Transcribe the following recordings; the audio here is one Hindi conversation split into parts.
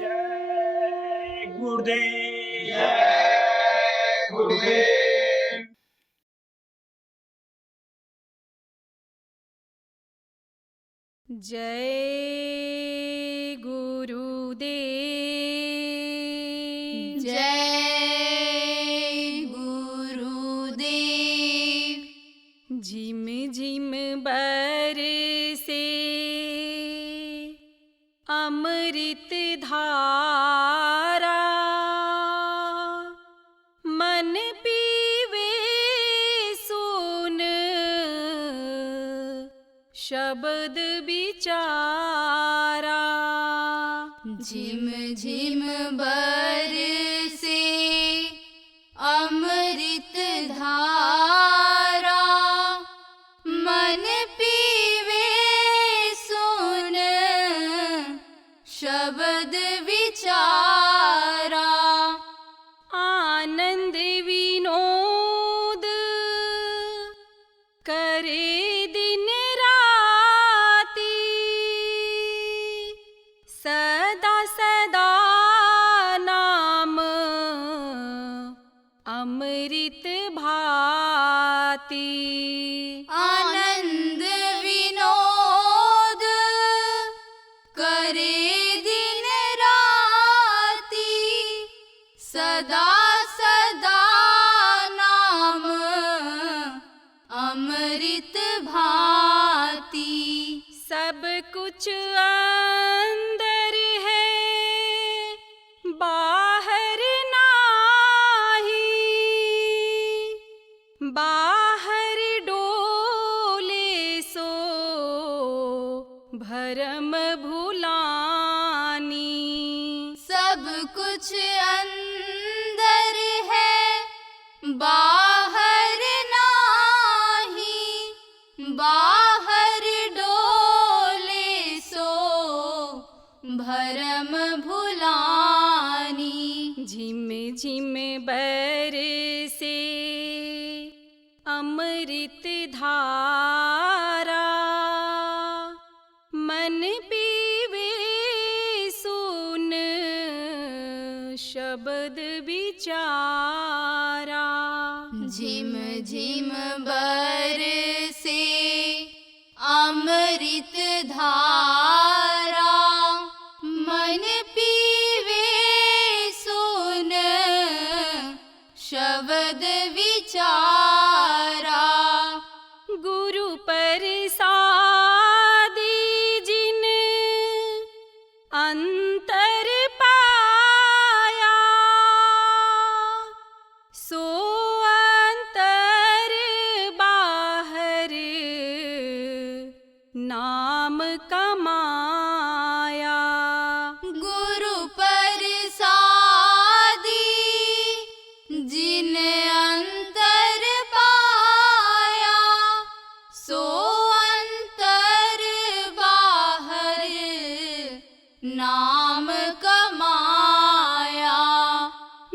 जय गुरुदेव। जय गुरुदेव। जय गुरुदेव। जय गुरुदेव। झिम झिम बरसे अमृत धारा, मन पीवे सुन शब्द विचारा। झिम झिम बरसे अमृत धारा, मन पीवे सुन शब्द विचारा। आनंद विनोद करे दिन राती, सदा सदा नाम अमृत भाति। आनंद विनोद करे दिन राती, सदा सदा नाम अमृत भाति। सब कुछ अंदर है बाहर नाही, बाहर डोले सो भरम भुलानी। सब कुछ अंदर है बाहर नाही, बाहर डोले सो भरम भुलानी। झिम झिम बरसे अमृत धारा, मन पीवे सुन शब्द विचारा। झिम झिम बरसे अमृत धारा, मन पीवे सुन शब्द विचारा। गुरु प्रसादी जिन अंतर पाया, सो अंतर बाहर नाम कमाया। गुरु प्रसादी जिन अंतर पाया, सो अंतर बाहर नाम कमाया।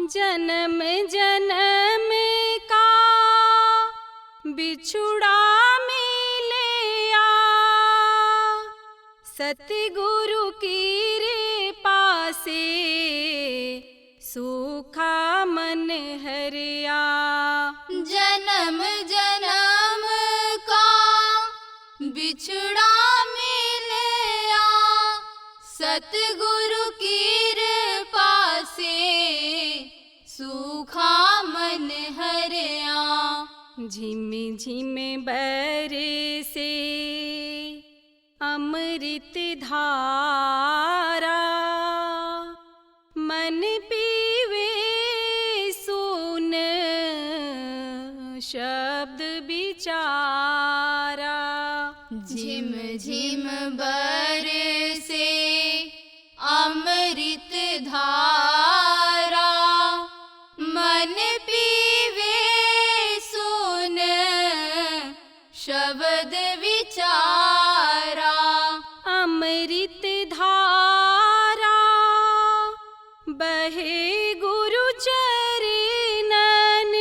जन्म जन्म का बिछुड़ा मिलया, सतगुरु की कृपा से सूखा मन हरिया। जन्म जन्म का बिछड़ा मिलया, सतगुरु की कृपा से सूखा मन हरिया। झिम झिम बरसे अमृत धारा, मन पीवे सुन शब्द विचारा। झिम झिम बरसे अमृत धारा, मन पीवे सुन शब्द विचारा। अमृत धारा बहे गुरु चरणन,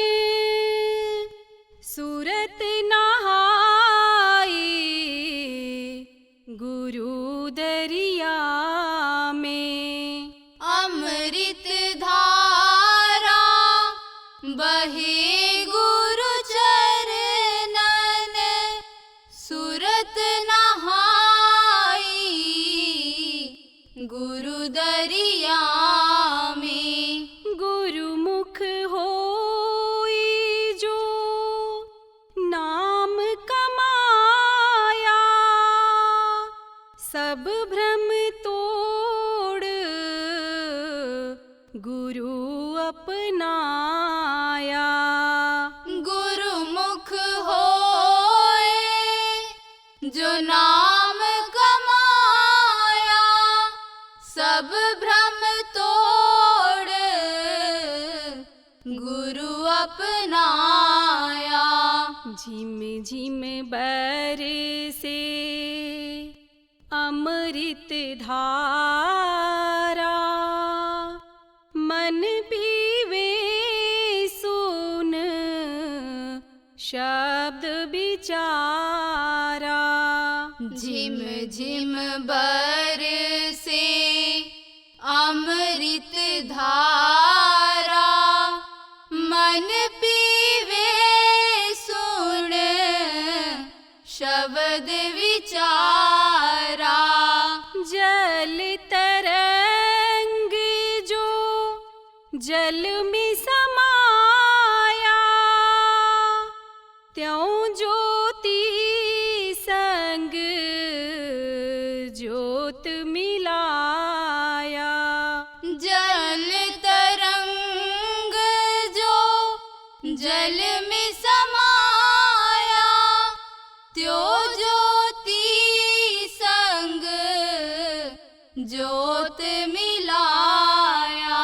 सूरत नहाई सब भ्रम तोड़ गुरु अपनाया। गुरुमुख होए जो नाम कमाया, सब भ्रम तोड़ गुरु अपनाया। झिम झिम बरसे अमृत धारा, मन पीवे सुन शब्द विचारा। झिम झिम बरसे अमृत धारा, मन पीवे सुन शब्द विचारा। जल तरंग जो जल में समाया, त्यों ज्योति संग ज्योत मिलाया। जल तरंग जो जल में समाया, त्यों ज्योति संग ज्योत मिलाया।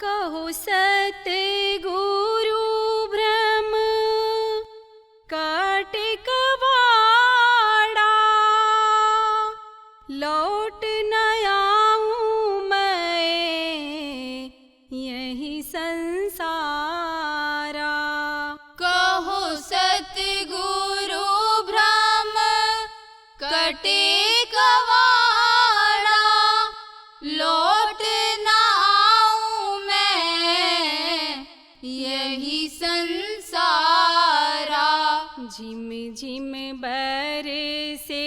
कहो सतगुरु भ्रम काट कवाड़ा, लौट न आऊं मैं यही संसारा। कहो सतगुरु भ्रम कटे कवाड़ा, लौट न आऊं मैं यही संसारा। झिम झिम बरसे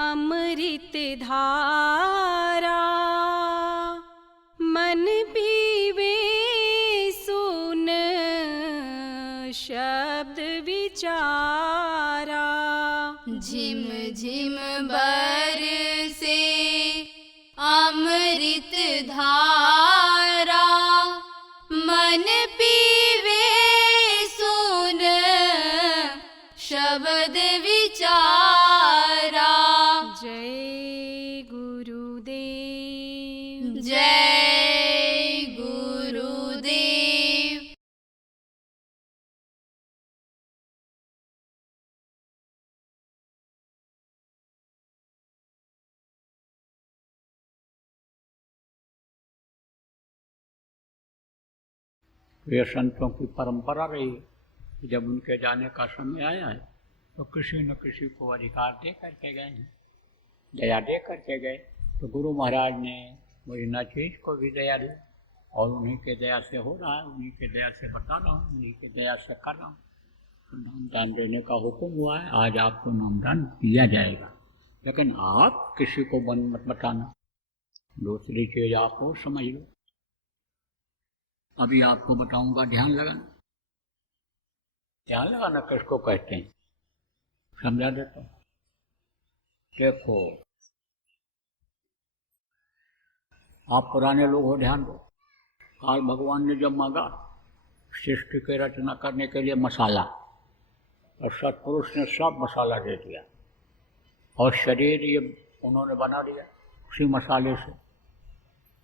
अमृत धारा, मन पीवे सुन शब्द विचारा। झिम झिम बरसे अमृत धारा, मन पीवे सुन शब्द विचारा। जय गुरुदेव। जय गुरुदेव। ये संतों की परंपरा रही है कि जब उनके जाने का समय आया है तो किसी न किसी को अधिकार दे करके गए हैं, दया दे करके गए। तो गुरु महाराज ने मुझे न चीज़ को भी दया दी और उन्हीं के दया से हो रहा है, उन्हीं के दया से बता रहा हूँ, उन्हीं के दया से कर रहा हूँ। तो नामदान देने का हुक्म हुआ है, आज आपको नामदान दिया जाएगा, लेकिन आप किसी को बंद मत बताना। दूसरी चीज़ आप वो समझ लो, अभी आपको बताऊंगा, ध्यान लगाना। ध्यान लगाना किसको कहते हैं समझा देता हूँ। देखो, आप पुराने लोग हो, ध्यान दो। काल भगवान ने जब मांगा सृष्टि की रचना करने के लिए मसाला, और सत्पुरुष ने सब मसाला दे दिया और शरीर ये उन्होंने बना दिया उसी मसाले से।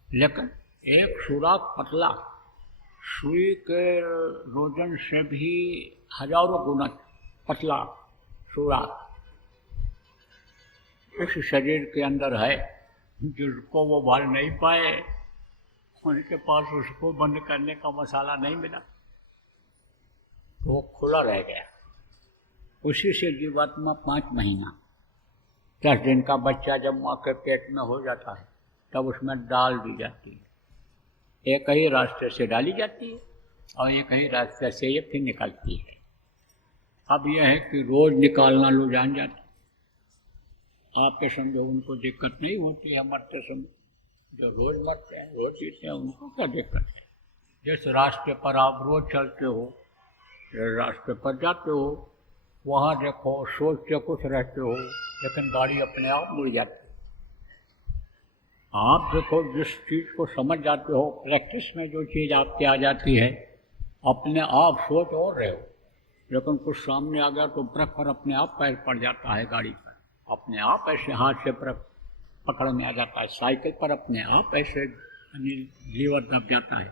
लेकिन एक सुराख पतला, सुई के रोजन से भी हजारों गुना पतला सुराख इस शरीर के अंदर है, जिसको वो भर नहीं पाए, उनके पास उसको बंद करने का मसाला नहीं मिला, तो वो खुला रह गया। उसी से जीवात्मा 5 महीना 10 दिन का बच्चा जब माँ के पेट में हो जाता है तब उसमें डाल दी जाती है। एक ही रास्ते से डाली जाती है और एक ही रास्ते से ये फिर निकलती है। अब यह है कि रोज़ निकालना लोग जान जाते, आपके समझो उनको दिक्कत नहीं होती है मरते समय। जो रोज़ मरते हैं, रोज़ जीते हैं, उनको क्या दिक्कत है। जिस रास्ते पर आप रोज़ चलते हो, जिस रास्ते पर जाते हो, वहाँ देखो सोचते कुछ रहते हो लेकिन गाड़ी अपने आप मुड़ जाती है। आप देखो जिस चीज़ को समझ जाते हो, प्रैक्टिस में जो चीज़ आपके आ जाती है, अपने आप सोच और रहे हो, लेकिन कुछ सामने आ गया तो ब्रेक पर अपने आप पैर पड़ जाता है, गाड़ी पर अपने आप ऐसे हाथ से ब्रेक पकड़ में आ जाता है, साइकिल पर अपने आप ऐसे लीवर दब जाता है।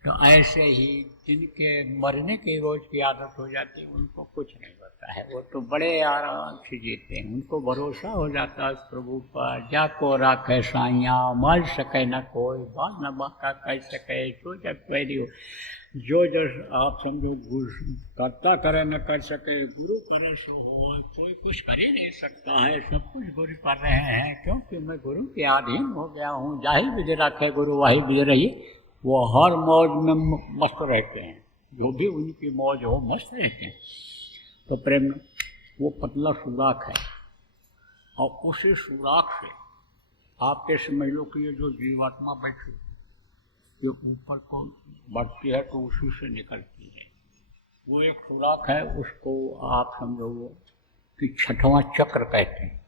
तो ऐसे ही जिनके मरने की रोज की आदत हो जाती है उनको कुछ नहीं होता है, वो तो बड़े आराम से जीते हैं। उनको भरोसा हो जाता है प्रभु पर, जाको राखे साइया मर सके न कोई, बाल न बाका कह सके जो जब पैरी हो। जो आप समझो करता करे न कर सके, गुरु करे सो हो, कोई कुछ कर ही नहीं सकता है, सब कुछ गुरु कर रहे हैं, क्योंकि मैं गुरु के अधीन हो गया हूँ। जाहि विधि रखे गुरु वही विधि रही। वो हर मौज में मस्त रहते हैं, जो भी उनकी मौज हो मस्त रहते हैं। तो प्रेम वो पतला सुराख है, और उसी सुराख से आपके समझ लो कि ये जो जीवात्मा बैठी जो ऊपर को बढ़ती है तो उसी से निकलती है। वो एक सुराख है, उसको आप समझो वो कि छठवां चक्र कहते हैं,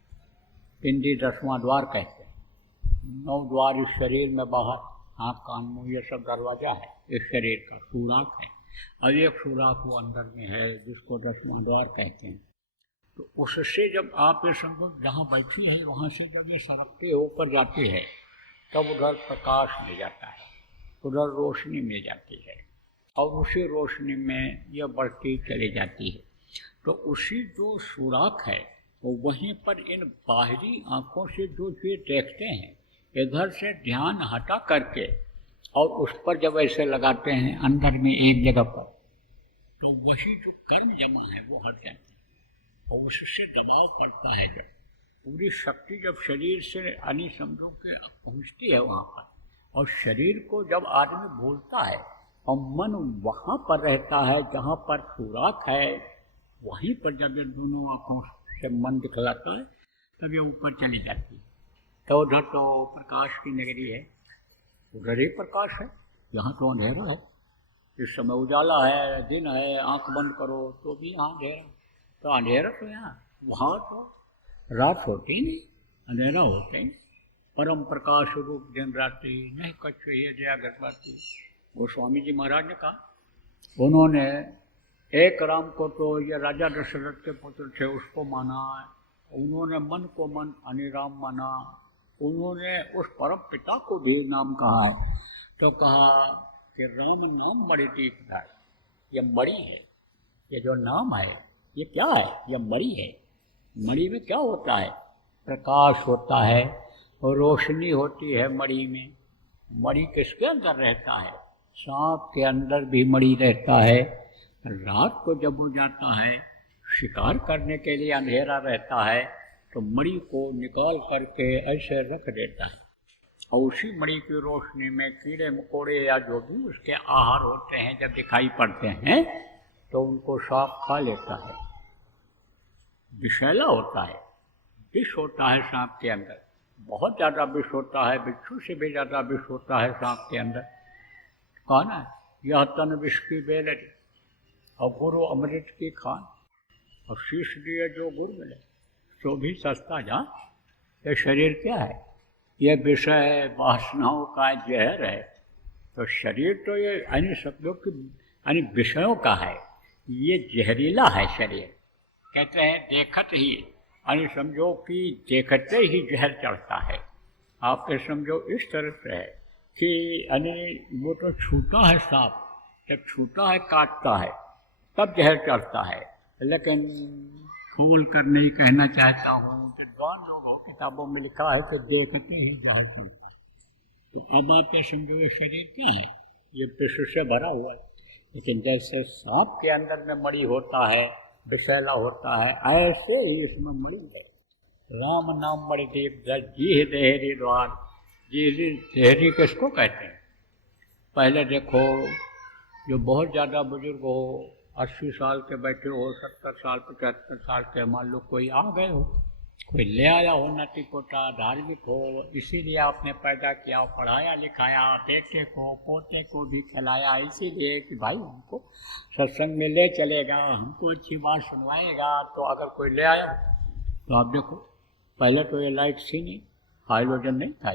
पिंडी 10वां द्वार कहते हैं। 9 द्वार इस शरीर में बाहर, आँख कान मुँह ये सब दरवाजा है इस शरीर का, सुराख है। और एक सुराख वो अंदर में है जिसको 10वां द्वार कहते हैं। तो उससे जब आप ये समझो जहाँ बैठी है वहाँ से जब ये सरकते ऊपर जाती है तब उधर प्रकाश मिल जाता है, उधर रोशनी मिल जाती है, और उसी रोशनी में यह बढ़ती चली जाती है। तो उसी जो सुराख है वो वहीं पर इन बाहरी आँखों से जो चीज़ देखते हैं, इधर से ध्यान हटा करके और उस पर जब ऐसे लगाते हैं अंदर में एक जगह पर, तो वही जो कर्म जमा है वो हट जाते हैं, और उससे दबाव पड़ता है। जब पूरी शक्ति जब शरीर से यानी समझो कि पहुँचती है वहाँ पर, और शरीर को जब आदमी भूलता है और मन वहाँ पर रहता है जहाँ पर सुराख है, वहीं पर जब ये दोनों आँखों से मन दिखलाता है तब ये ऊपर चली जाती है। तो उधर तो प्रकाश की नगरी है, उधर ही प्रकाश है, यहाँ तो अंधेरा है। इस समय उजाला है, दिन है, आंख बंद करो तो भी यहाँ अंधेरा। तो अंधेरा तो यहाँ, वहाँ तो रात होती नहीं, अंधेरा होता ही। परम प्रकाश रूप दिन रात्रि नहीं कच्छ ये जया गणपति। वो स्वामी जी महाराज ने कहा, उन्होंने एक राम को तो ये राजा दशरथ के पुत्र थे उसको माना, उन्होंने मन को मन अनिराम माना, उन्होंने उस परम पिता को भी नाम कहा है। तो कहा कि राम नाम मणि दीपदार, ये मणि है, ये जो नाम है ये क्या है, ये मणि है। मणि में क्या होता है, प्रकाश होता है और रोशनी होती है मणि में। मणि किसके अंदर रहता है, सांप के अंदर भी मणि रहता है। रात को जब वो जाता है शिकार करने के लिए, अंधेरा रहता है तो मणि को निकाल करके ऐसे रख देता है, और उसी मणि की रोशनी में कीड़े मकोड़े या जो भी उसके आहार होते हैं जब दिखाई पड़ते हैं तो उनको सांप खा लेता है। विषैला होता है, विष होता है सांप के अंदर, बहुत ज़्यादा विष होता है, बिच्छू से भी ज़्यादा विष होता है सांप के अंदर। कहा ना, यह तन विष की बेलरी और गुरु अमृत की खान, और शीश दिए जो गुरु मिले तो भी सस्ता जा। ये शरीर क्या है, ये विषय वासनाओं का जहर है। तो शरीर तो ये अन्य शब्दों की यानी विषयों का है, ये जहरीला है शरीर। कहते हैं देखत ही यानी समझो कि देखते ही जहर चढ़ता है। आपके समझो इस तरह से है कि यानी वो तो छूटा है सांप, जब छूटा है काटता है तब जहर चढ़ता है। लेकिन खोल कर नहीं कहना चाहता हूँ, विद्वान लोग हो किताबों में लिखा है कि देखते ही जहर चढ़ता है। तो अब आप ये समझो ये शरीर क्या है, ये विष से भरा हुआ है। लेकिन जैसे सांप के अंदर में मणि होता है, विषैला होता है, ऐसे ही इसमें मणि है। राम नाम मणि दीप जी देहरी द्वार। जी देहरी किसको कहते हैं, पहले देखो जो बहुत ज़्यादा बुजुर्ग हो, 80 साल के बैठे हो, 70 साल 75 साल के मान लो कोई आ गए हो, कोई ले आया हो नटी पोटा, धार्मिक हो, इसीलिए आपने पैदा किया, पढ़ाया लिखाया, बेटे को पोते को भी खिलाया, इसीलिए कि भाई हमको सत्संग में ले चलेगा, हमको अच्छी बात सुनवाएगा। तो अगर कोई ले आया तो आप देखो, पहले तो ये लाइट थी नहीं, हाइड्रोजन नहीं था,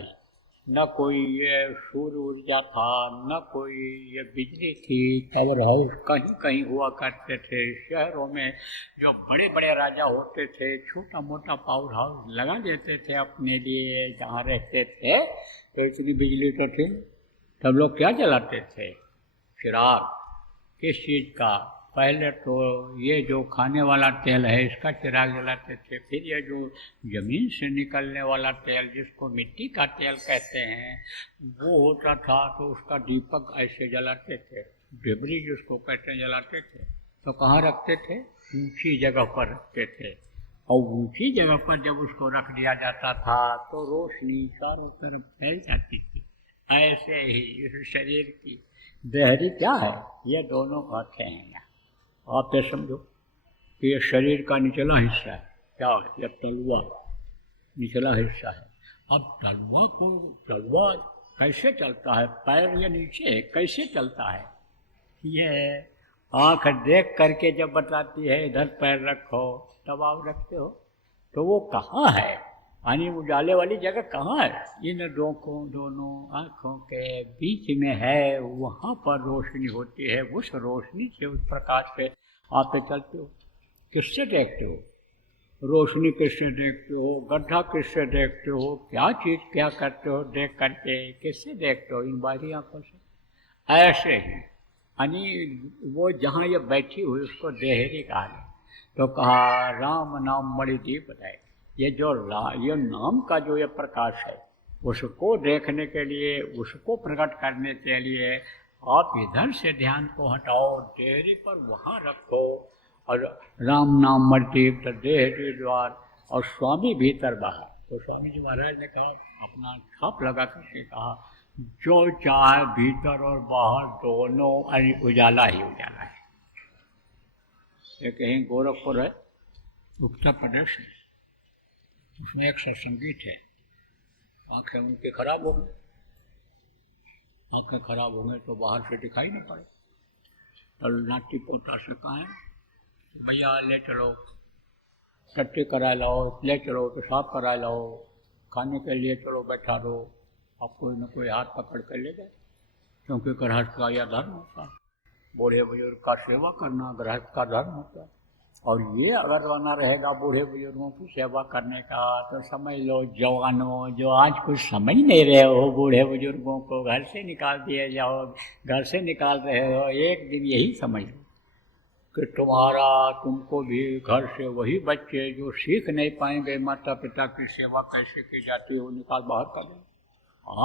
न कोई ये सूर्य ऊर्जा था, न कोई ये बिजली थी। पावर हाउस कहीं कहीं हुआ करते थे। शहरों में जो बड़े बड़े राजा होते थे छोटा मोटा पावर हाउस लगा देते थे अपने लिए जहाँ रहते थे। तो इतनी बिजली तो थी, तब लोग क्या जलाते थे? चिराग। किस चीज़ का? पहले तो ये जो खाने वाला तेल है इसका चिराग जलाते थे, फिर ये जो ज़मीन से निकलने वाला तेल जिसको मिट्टी का तेल कहते हैं वो होता था, तो उसका दीपक ऐसे जलाते थे, डिबरी जिसको कहते हैं जलाते थे। तो कहाँ रखते थे? ऊंची जगह पर रखते थे। और ऊंची जगह पर जब उसको रख दिया जाता था तो रोशनी चारों तरफ फैल जाती थी। ऐसे ही इस शरीर की देहरी क्या है? ये दोनों आँखें हैं। यहाँ आप ये समझो कि ये शरीर का निचला हिस्सा है, क्या है? यह तलवा निचला हिस्सा है। अब तलवा कैसे चलता है? पैर ये नीचे कैसे चलता है? ये आँख देख करके जब बताती है इधर पैर रखो, तब आप रखते हो। तो वो कहाँ है? यानी उजाले वाली जगह कहाँ है? इन दोनों आँखों के बीच में है, वहाँ पर रोशनी होती है। उस रोशनी से, उस प्रकाश से आप चलते हो। किससे देखते हो? रोशनी किससे देखते हो? गड्ढा किससे देखते हो? क्या चीज़ क्या करते हो देख करके? किससे देखते हो? इन बाहरी आँखों से। ऐसे ही यानी वो जहाँ ये बैठी हुई उसको देहरी कहा गया। तो कहा राम नाम मणि दीप है। ये जो ये नाम का जो ये प्रकाश है उसको देखने के लिए, उसको प्रकट करने के लिए आप इधर से ध्यान को हटाओ, देहरी पर वहाँ रखो। और राम नाम मर्दीप तो देहरी द्वार, और स्वामी भीतर बाहर। तो स्वामी जी महाराज ने कहा, अपना छाप लगा करके कहा, जो चाहे भीतर और बाहर दोनों उजाला ही उजाला है। ये कहीं गोरखपुर है, उत्तर प्रदेश में, उसमें एक सत्संगी थे, आँखें उनकी खराब हो गई। आँखें खराब हो गई तो बाहर से दिखाई नहीं पड़े। तो नाटी पोता से कहा, भैया ले चलो, टट्टी करा लाओ, ले चलो, पेशाब करा लाओ, खाने के लिए चलो, बैठा रहो। अब कोई न कोई हाथ पकड़ कर ले जाए, क्योंकि गृहस्थ का यह धर्म होता है। बूढ़े बुजुर्ग का सेवा करना गृहस्थ का धर्म होता है। और ये अगर बना रहेगा बूढ़े बुजुर्गों की सेवा करने का, तो समझ लो जवानों जो आज कुछ समझ नहीं रहे हो, बूढ़े बुजुर्गों को घर से निकाल दिए जाओ, घर से निकाल रहे हो, एक दिन यही समझ लो कि तुमको भी घर से वही बच्चे जो सीख नहीं पाएंगे माता पिता की सेवा कैसे की जाती है, वो निकाल बाहर कर दें।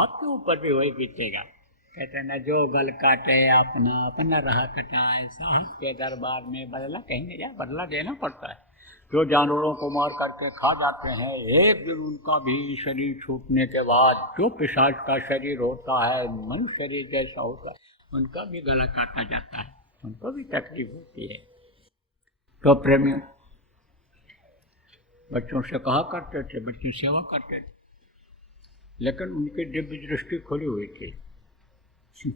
आपके ऊपर भी वही बीतेगा। कहते न जो गल काटे अपना अपना रहा कटाए, साहब के दरबार में बदला कहीं नहीं जाए, बदला देना पड़ता है। जो जानवरों को मार करके खा जाते हैं, एक दिन उनका भी शरीर छूटने के बाद जो पिशाच का शरीर होता है, मनुष्य शरीर जैसा होता है, उनका भी गला काटा जाता है, उनको भी तकलीफ होती है। तो प्रेमियों, बच्चों से कहा करते थे, बच्चे सेवा करते थे, लेकिन उनकी दिव्य दृष्टि खुली हुई थी।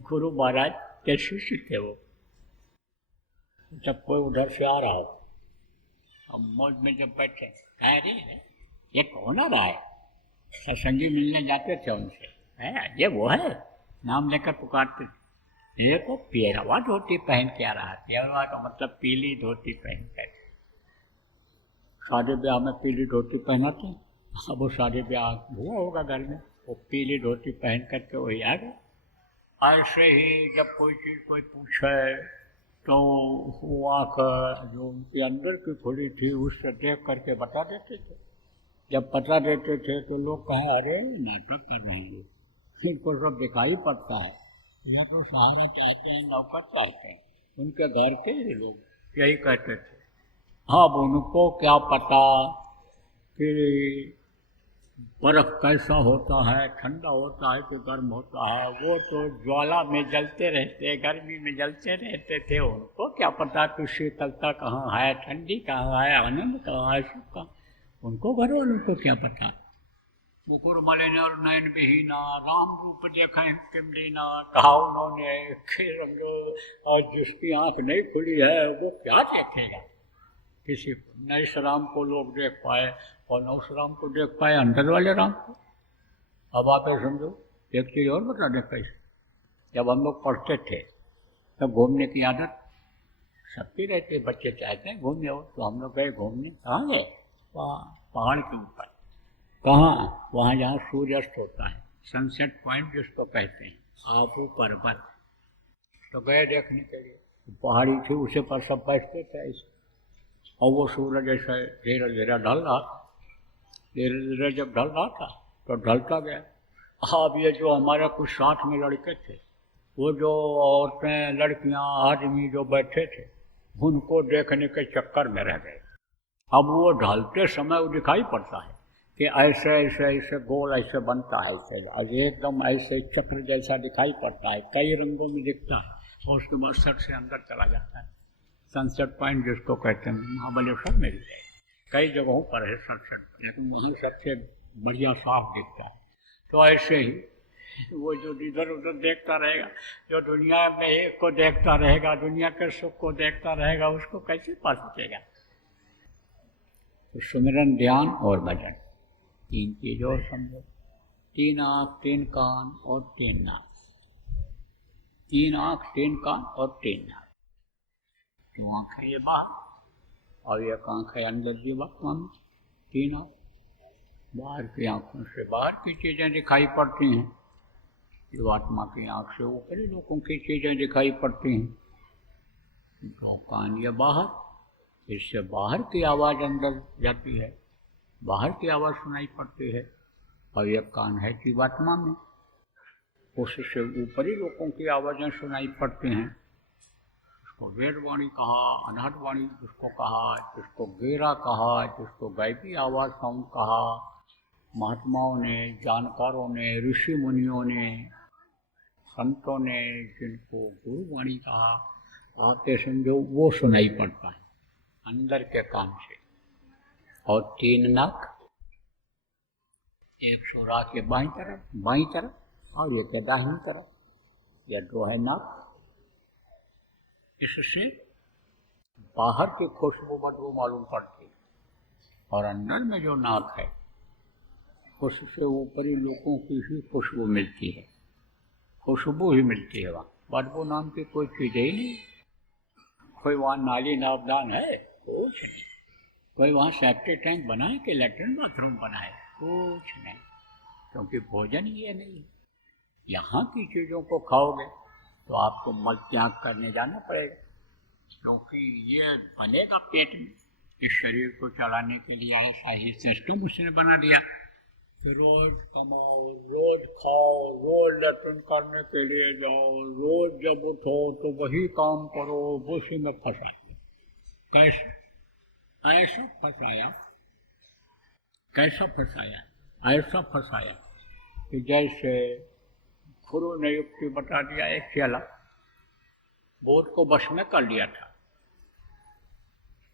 गुरु महाराज के शिष्य थे वो। जब कोई उधर से आ रहा हो, अब मौज में जब बैठे, कह रही है ये कौन आ रहा है? सत्संगी मिलने जाते थे उनसे, है ये वो है, नाम लेकर पुकारते थे। ये को पेरवा धोती पहन के आ रहा है। पेरवा का मतलब पीली धोती पहन कर। शादी ब्याह में पीली धोती पहनाते हैं। अब वो शादी ब्याह हुआ होगा घर में, वो पीली धोती पहन करके वही आ गए। ऐसे ही जब कोई चीज़ कोई पूछे तो वो आँख जो उनके अंदर की खुली थी उससे देख करके बता देते थे। जब बता देते थे तो लोग कहें अरे नाटक कर रहे हैं, इनको सब दिखाई पड़ता है, यह तो सहारा चाहते हैं, नौकर चाहते हैं। उनके घर के लोग यही कहते थे। हाँ, अब उनको क्या पता कि बर्फ़ कैसा होता है, ठंडा होता है कि गर्म होता है। वो तो ज्वाला में जलते रहते, गर्मी में जलते रहते थे। उनको क्या पता कि शीतलता कहाँ है, ठंडी कहाँ है, आनंद कहाँ है, सुख कहाँ। उनको घर वालों को क्या पता। मुकुर मलिन और नयन विहीना, राम रूप देखें किम लीना, कहा उन्होंने कि समझो और जिसकी आंख नहीं खुली है वो क्या देखेगा। किसी को न इस राम को लोग देख पाए और न उस राम को देख पाए, अंदर वाले राम को। अब आप ये समझो, एक चीज़ और बता दें कैसे। जब हम लोग पढ़ते थे तब घूमने की आदत सबकी रहती है, बच्चे चाहते हैं घूमने हो, तो हम लोग गए घूमने। कहाँ गए? वहाँ पहाड़ के ऊपर। कहाँ? वहाँ जहाँ सूर्यास्त होता है, सनसेट पॉइंट जिसको कहते हैं, आबू पर्वत। तो गए देखने के लिए। पहाड़ी थी, उसे पर सब बैठते थे ऐसे, और वो सूरज ऐसा धीरे धीरे ढल रहा था। धीरे धीरे जब ढल रहा था तो ढलता गया। अब ये जो हमारे कुछ साथ में लड़के थे, वो जो औरतें, लड़कियां, आदमी जो बैठे थे, उनको देखने के चक्कर में रह गए। अब वो ढलते समय वो दिखाई पड़ता है कि ऐसे ऐसे ऐसे गोल ऐसे बनता है, ऐसे एकदम ऐसे चक्र जैसा दिखाई पड़ता है, कई रंगों में दिखता है, और उसके बाद सट से अंदर चला जाता है। सनसेट पॉइंट जिसको कहते हैं, महाबलेश्वर में भी है, कई जगहों पर है सनसेट, लेकिन वहाँ सबसे बढ़िया साफ दिखता है। तो ऐसे ही वो जो इधर उधर देखता रहेगा, जो दुनिया में एक को देखता रहेगा, दुनिया के सुख को देखता रहेगा, उसको कैसे पा सकेगा। तो सुमिरन, ध्यान और भजन, तीन चीज और समझो। 3 आँख 3 कान और 3 नाक। 3 आँख 3 कान और 3 नाक। तो आँख है ये बाहर, और एक आँख है अंदर जीवात्मा में। 3 आँख। बाहर की आँखों से बाहर की चीज़ें दिखाई पड़ती हैं, जीवात्मा की आँख से ऊपरी लोगों की चीज़ें दिखाई पड़ती हैं। 2 कान ये बाहर, इससे बाहर की आवाज़ अंदर जाती है, बाहर की आवाज़ सुनाई पड़ती है। और एक कान है जीवात्मा में, उससे ऊपरी लोगों की आवाज़ें सुनाई पड़ती हैं। उसको वेदवाणी कहा, अनाहतवाणी जिसको कहा, जिसको गेरा कहा, जिसको गायबी आवाज़ साउंड कहा। महात्माओं ने, जानकारों ने, ऋषि मुनियों ने, संतों ने जिनको गुरुवाणी कहा, आते समझो वो सुनाई पड़ता है अंदर के कान से। और 3 नाक, एक सुरा के बाईं तरफ और एक दाहिनी तरफ, यह 2 है नाक। इससे बाहर की खुशबू बदबू मालूम पड़ती है, और अंदर में जो नाक है उससे ऊपरी लोगों की ही खुशबू मिलती है, खुशबू ही मिलती है। वहाँ बदबू नाम की कोई चीज़ ही नहीं। कोई वहाँ नाली नावदान है? कुछ नहीं। कोई वहाँ सेप्टिक टैंक बनाए कि लैट्रिन बाथरूम बनाए? कुछ नहीं, क्योंकि भोजन ये नहीं है। यहाँ की चीज़ों को खाओगे तो आपको मल त्याग करने जाना पड़ेगा, क्योंकि ये बनेगा पेट में। इस शरीर को चलाने के लिए ऐसा ही सिस्टम उसने बना दिया कि रोज कमाओ, रोज खाओ, रोज लैट्रिन करने के लिए जाओ, रोज जब उठो तो वही काम करो, उसी में फंसा। कैसे? ऐसा फंसाया, कैसा फंसाया? ऐसा फंसाया कि जैसे गुरु ने युक्ति बता दिया। एक चेला बोध को बस में कर लिया था,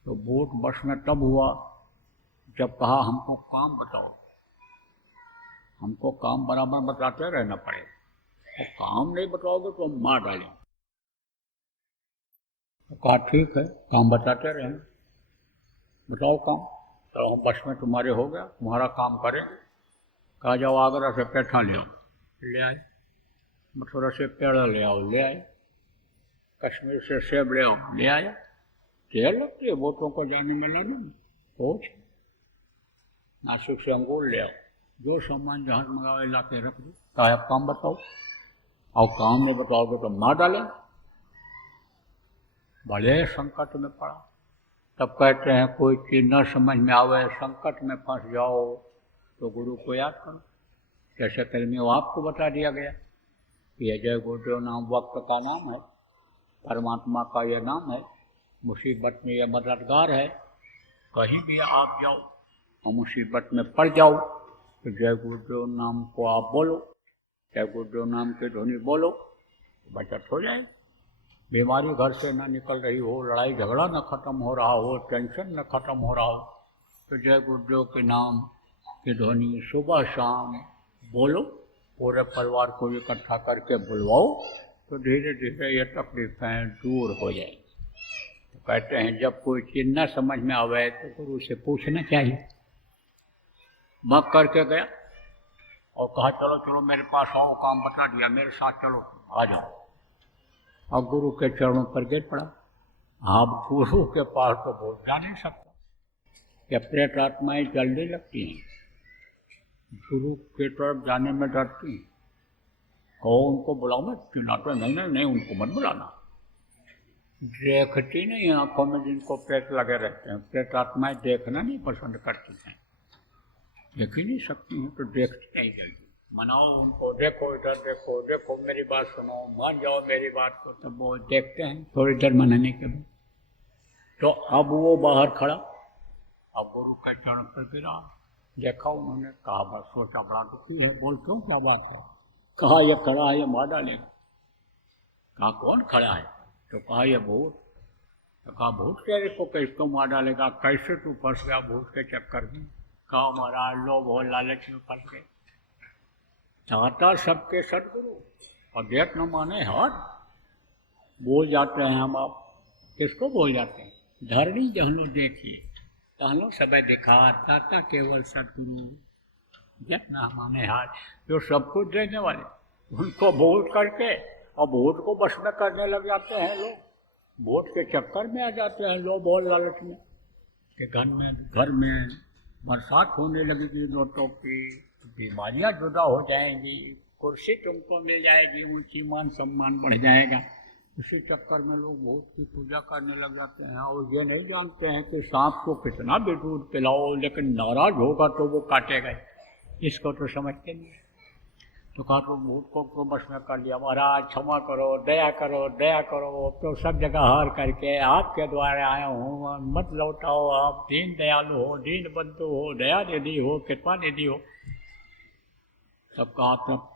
तो बोध बस में तब हुआ जब कहा हमको काम बताओ, हमको काम बराबर बताते रहना पड़ेगा, तो काम नहीं बताओगे तो हम मार डालेंगे। तो कहा ठीक है, काम बताते रहें, बताओ काम। तो हम बस में तुम्हारे हो गया, तुम्हारा काम करेंगे। कहा जाओ आगरा से पेठा ले आओ, ले आए। मथुरा से पेड़ा ले आओ, ले आए। कश्मीर से सेब ले आओ, ले आया। देर लगती है बोटों को जाने में, लाने में कुछ। नासिक से अंगूर ले आओ, जो सामान जहाज मंगाओ ला के रख दो। कहा आप काम बताओ, और काम नहीं बताओगे तो मार डालें। बड़े संकट में पड़ा। तब कहते हैं कोई चीज़ न समझ में आवे, संकट में फंस जाओ तो गुरु को याद करो। जैसे कर्मियों आपको बता दिया गया कि ये जय गुरुदेव नाम वक्त का नाम है, परमात्मा का यह नाम है, मुसीबत में यह मददगार है। कहीं भी आप जाओ और मुसीबत में पड़ जाओ तो जय गुरुदेव नाम को आप बोलो, जय गुरुदेव नाम की ध्वनि बोलो, बचत हो जाए। बीमारी घर से न निकल रही हो, लड़ाई झगड़ा न खत्म हो रहा हो, टेंशन न खत्म हो रहा हो, तो जय गुरुदेव के नाम की ध्वनि सुबह शाम बोलो, पूरे परिवार को इकट्ठा करके बुलवाओ, तो धीरे धीरे ये तकलीफें दूर हो जाएंगी। तो कहते हैं जब कोई चीज़ न समझ में आवे तो गुरु से पूछना चाहिए। मैं करके गया और कहा चलो चलो मेरे पास आओ, काम बता दिया, मेरे साथ चलो, आ जाओ। और गुरु के चरणों पर गिर पड़ा। आप गुरु के पास तो बहुत जा नहीं सकता, क्या प्रेत आत्माएं जल्दी लगती हैं, गुरु की तरफ जाने में डरती हैं। कहो उनको बुलाओ मत, चिन्हाते नहीं, उनको मत बुलाना। देखती नहीं आंखों में जिनको प्रेत लगे रहते हैं, प्रेत आत्माएं देखना नहीं पसंद करती हैं, देख ही नहीं सकती हैं, तो देखती नहीं जल्दी। मनाओ उनको, देखो इधर देखो, देखो मेरी बात सुनो, मान जाओ मेरी बात को, तब वो देखते हैं थोड़ी देर मनाने के बाद। तो अब वो बाहर खड़ा, अब गुरु के चरण पर गिरा, देखा उन्होंने, कहा बस सोचा बड़ा दुखी है, बोल क्यों क्या बात है। कहा ये खड़ा है, ये मार डालेगा। कहा कौन खड़ा है, तो कहा ये भूत। तो कहा भूत तेरे को कैसे मार डालेगा, कैसे तू फंस गया भूत के चक्कर में। कहा महाराज लोभ और लालच में फंस गए, चाहता सबके सदगुरु और देख न माने हाथ। बोल जाते हैं हम, आप किसको बोल जाते हैं, धरणी जहनो देखिए तहनो सब दिखार, ताता केवल सदगुरु देख न माने हाथ। जो सब कुछ देने वाले उनको बोल करके और वोट को बस में करने लग जाते हैं लोग, वोट के चक्कर में आ जाते हैं लोग, बहुत लालच में कि घर में बरसात होने लगेगी नोटों की, बीमारियां जुदा हो जाएंगी, कुर्सी तुमको मिल जाएगी, ऊंची मान सम्मान बढ़ जाएगा। इसी चक्कर में लोग भूत की पूजा करने लग जाते हैं और ये नहीं जानते हैं कि सांप को कितना भी दूध पिलाओ लेकिन नाराज होगा तो वो काटेगा, इसको तो समझते नहीं। तो कहा तो भूत को बस में कर लिया, महाराज क्षमा करो, दया करो, दया करो, तो सब जगह हार करके आपके द्वारा आया हूँ, मत लौटाओ, आप दीन दयालु हो, दीन बंधु हो, दया निधि हो, कृपा निधि हो। तब कहा तब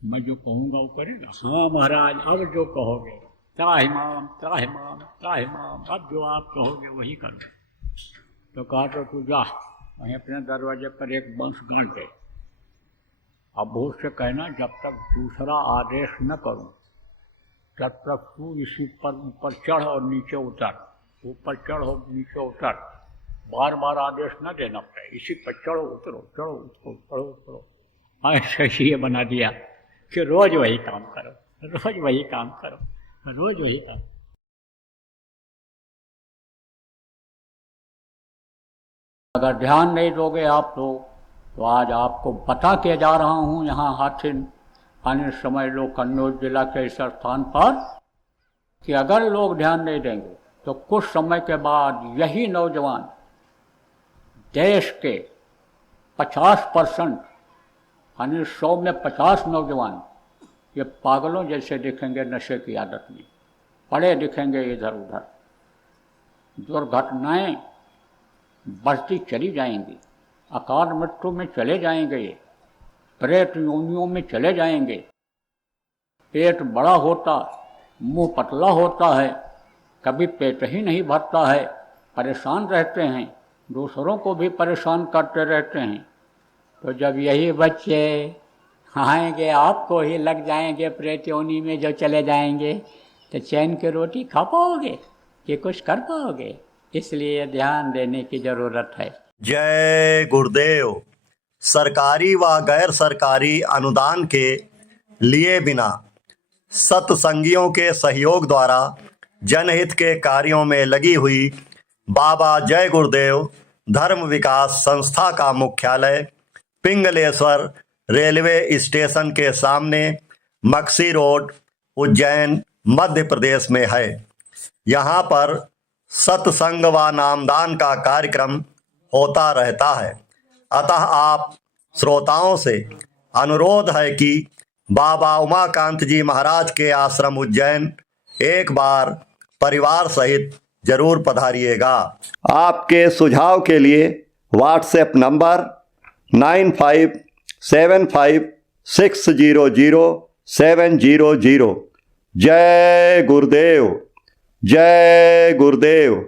मैं जो कहूँगा वो करेगा। हाँ महाराज अब जो कहोगे, त्राहिमाम त्राहिमाम त्राहिमाम, अब जो आप कहोगे वही करो। तो कहा तो तू जा वहीं अपने दरवाजे पर एक बंश गाड़ दे, अब भूत से कहना जब तक दूसरा आदेश न करूं तब तक तू इसी पर ऊपर चढ़ और नीचे उतर, ऊपर चढ़ और नीचे उतर, बार बार आदेश न देना पड़े, इसी पर चढ़ो उतरो, चढ़ो उतरो, चढ़ो उतरो। ऐसे ही ये बना दिया कि रोज वही काम करो, रोज वही काम करो, रोज वही काम। अगर ध्यान नहीं दोगे आप लोग तो आज आपको बता के जा रहा हूँ यहाँ हाथिन आने समय लोग कन्नौज जिला के इस स्थान पर कि अगर लोग ध्यान नहीं देंगे तो कुछ समय के बाद यही नौजवान देश के 50% यानी 100 में 50 नौजवान ये पागलों जैसे दिखेंगे, नशे की आदत में पड़े दिखेंगे इधर उधर, दुर्घटनाएं बढ़ती चली जाएंगी, अकाल मृत्यु में चले जाएंगे, ये प्रेत योनियों में चले जाएंगे। पेट बड़ा होता, मुंह पतला होता है, कभी पेट ही नहीं भरता है, परेशान रहते हैं, दूसरों को भी परेशान करते रहते हैं। तो जब यही बच्चे आएंगे आपको ही लग जाएंगे प्रेत योनि में जो चले जाएंगे, तो चैन की रोटी खा पाओगे कि कुछ कर पाओगे? इसलिए ध्यान देने की जरूरत है। जय गुरुदेव। सरकारी व गैर सरकारी अनुदान के लिए बिना सत्संगियों के सहयोग द्वारा जनहित के कार्यों में लगी हुई बाबा जय गुरुदेव धर्म विकास संस्था का मुख्यालय पिंगलेश्वर रेलवे स्टेशन के सामने मक्सी रोड, उज्जैन, मध्य प्रदेश में है। यहाँ पर सत्संग व नामदान का कार्यक्रम होता रहता है। अतः आप श्रोताओं से अनुरोध है कि बाबा उमाकांत जी महाराज के आश्रम उज्जैन एक बार परिवार सहित जरूर पधारिएगा। आपके सुझाव के लिए व्हाट्सएप नंबर 9575600700। जय गुरुदेव, जय गुरुदेव।